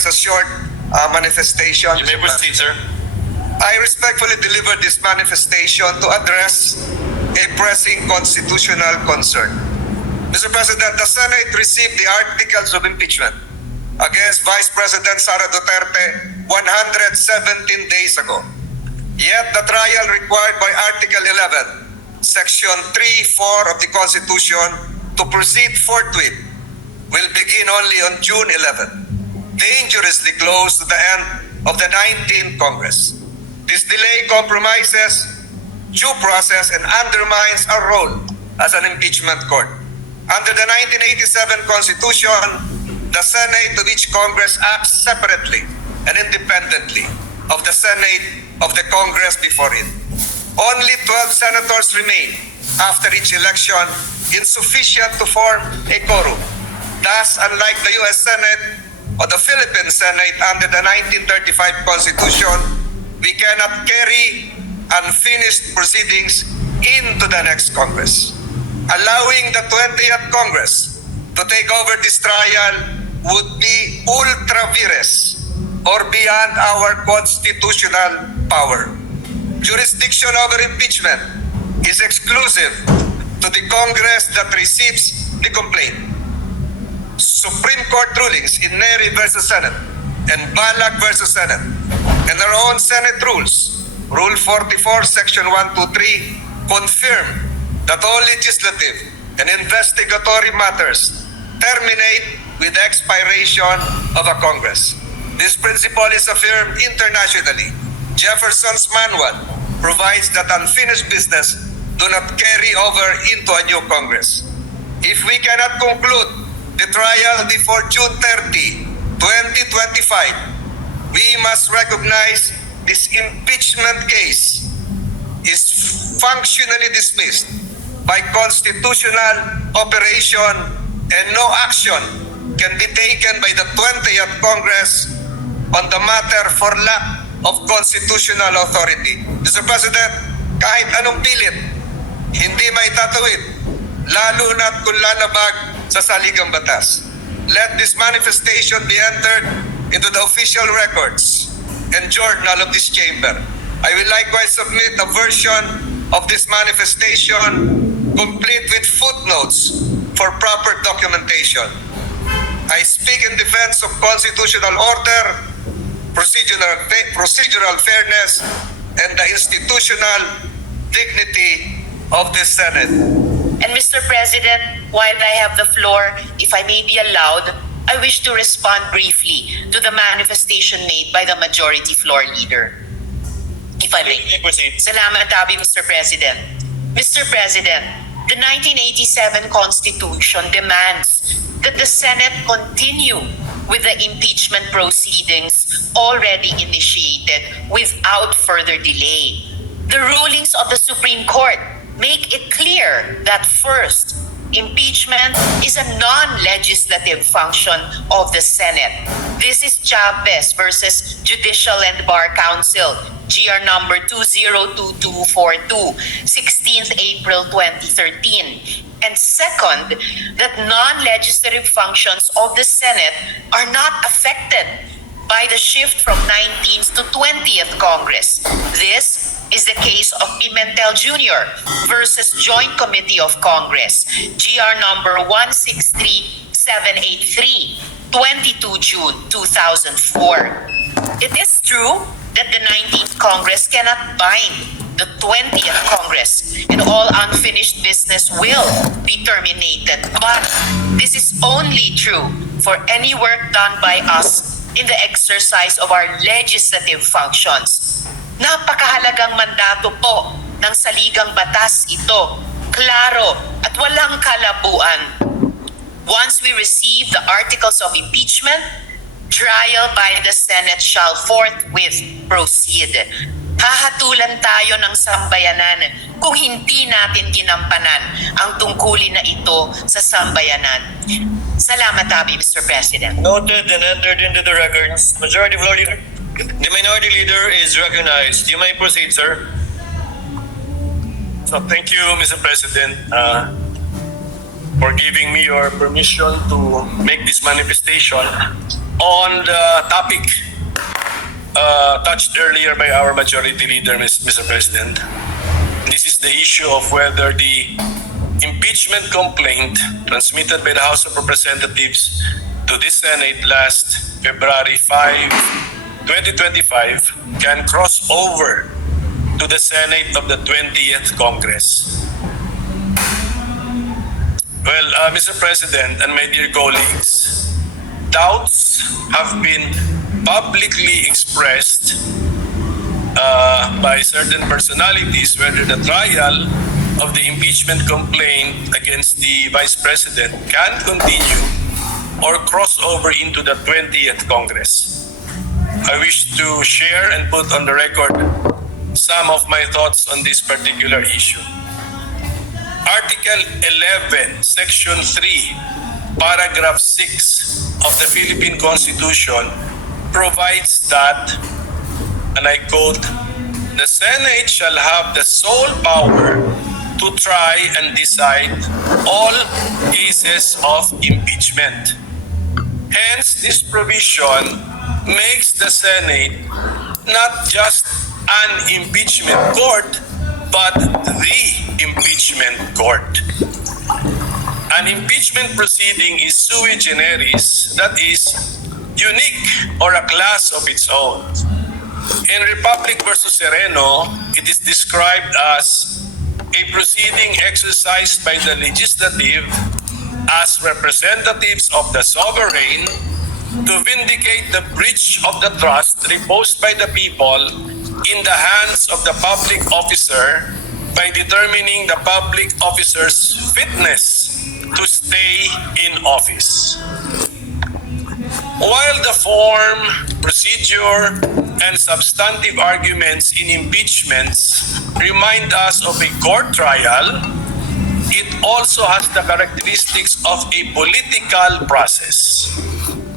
just a short manifestation. You may proceed, sir. I respectfully deliver this manifestation to address a pressing constitutional concern. Mr. President, the Senate received the articles of impeachment against Vice President Sara Duterte 117 days ago. Yet the trial required by Article 11, Section 3(4) of the Constitution to proceed forthwith will begin only on June 11, dangerously close to the end of the 19th Congress. This delay compromises due process and undermines our role as an impeachment court. Under the 1987 Constitution, the Senate of each Congress acts separately and independently of the Senate of the Congress before it. Only 12 senators remain after each election, insufficient to form a quorum. Thus, unlike the U.S. Senate or the Philippine Senate under the 1935 Constitution, we cannot carry unfinished proceedings into the next Congress. Allowing the 20th Congress to take over this trial would be ultra vires or beyond our constitutional power. Jurisdiction over impeachment is exclusive to the Congress that receives the complaint. Supreme Court rulings in Neri versus Senate and Balak versus Senate and our own Senate rules, Rule 44, Section 123, confirm that all legislative and investigatory matters terminate with the expiration of a Congress. This principle is affirmed internationally. Jefferson's Manual provides that unfinished business do not carry over into a new Congress. If we cannot conclude the trial before June 30, 2025, we must recognize this impeachment case is functionally dismissed by constitutional operation and no action can be taken by the 20th Congress on the matter for lack of constitutional authority. Mr. President, kahit anong pilit, hindi maitatawid, lalo na't kung lalabag sa saligang batas. Let this manifestation be entered into the official records and journal of this chamber. I will likewise submit a version of this manifestation complete with footnotes for proper documentation. I speak in defense of constitutional order, procedural fairness, and the institutional dignity of the Senate. And Mr. President, while I have the floor, if I may be allowed, I wish to respond briefly to the manifestation made by the majority floor leader. If I may. Salamat, Abi, Mr. President. Mr. President, the 1987 Constitution demands that the Senate continue with the impeachment proceedings already initiated without further delay. The rulings of the Supreme Court make it clear that first, impeachment is a non-legislative function of the Senate. This is Chavez versus Judicial and Bar Council, GR number 202242, 16th April 2013. And second, that non-legislative functions of the Senate are not affected by the shift from 19th to 20th Congress. This is the case of Pimentel Jr. versus Joint Committee of Congress, GR number 163783, 22 June 2004. It is true that the 19th Congress cannot bind the 20th Congress and all unfinished business will be terminated. But this is only true for any work done by us in the exercise of our legislative functions. Napakahalagang mandato po ng saligang batas ito, klaro at walang kalabuan. Once we receive the articles of impeachment, trial by the Senate shall forthwith proceed. Hahatulan tayo ng sambayanan kung hindi natin ginampanan ang tungkulin na ito sa sambayanan. Salamat, Abi, Mr. President. Noted and entered into the records. Majority Floor Leader. The Minority Leader is recognized. You may proceed, sir. So thank you, Mr. President, for giving me your permission to make this manifestation on the topic touched earlier by our majority leader, Mr. President. This is the issue of whether the impeachment complaint transmitted by the House of Representatives to the Senate last February 5, 2025 can cross over to the Senate of the 20th Congress. Well, Mr. President and my dear colleagues, doubts have been publicly expressed by certain personalities whether the trial of the impeachment complaint against the Vice President can continue or cross over into the 20th Congress. I wish to share and put on the record some of my thoughts on this particular issue. Article 11, Section 3, Paragraph 6 of the Philippine Constitution provides that, and I quote, "The Senate shall have the sole power to try and decide all cases of impeachment." Hence, this provision makes the Senate not just an impeachment court, but the impeachment court. An impeachment proceeding is sui generis, that is, unique or a class of its own. In Republic versus Sereno, it is described as a proceeding exercised by the legislative as representatives of the sovereign to vindicate the breach of the trust reposed by the people in the hands of the public officer by determining the public officer's fitness to stay in office. While the form, procedure, and substantive arguments in impeachments remind us of a court trial, it also has the characteristics of a political process.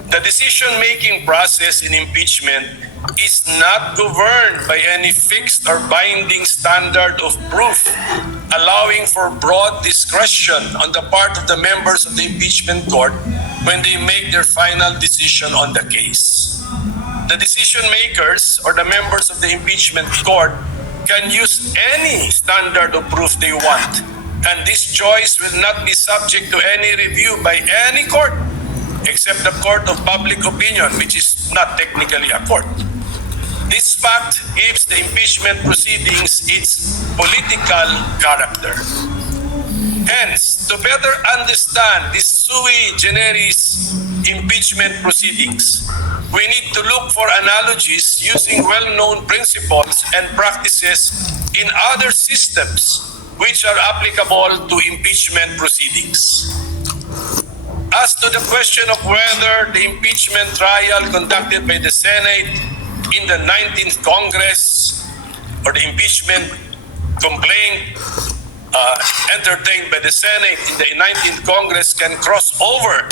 The decision-making process in impeachment is not governed by any fixed or binding standard of proof, allowing for broad discretion on the part of the members of the impeachment court when they make their final decision on the case. The decision makers or the members of the impeachment court can use any standard of proof they want, and this choice will not be subject to any review by any court except the court of public opinion, which is not technically a court. This fact gives the impeachment proceedings its political character. Hence, to better understand these sui generis impeachment proceedings, we need to look for analogies using well-known principles and practices in other systems which are applicable to impeachment proceedings. As to the question of whether the impeachment trial conducted by the Senate in the 19th Congress or the impeachment complaint entertained by the Senate in the 19th Congress can cross over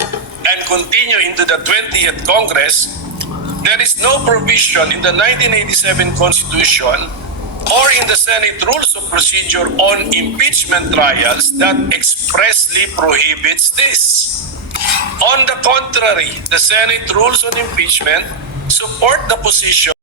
and continue into the 20th Congress, there is no provision in the 1987 Constitution or in the Senate Rules of Procedure on impeachment trials that expressly prohibits this. On the contrary, the Senate Rules on Impeachment support the position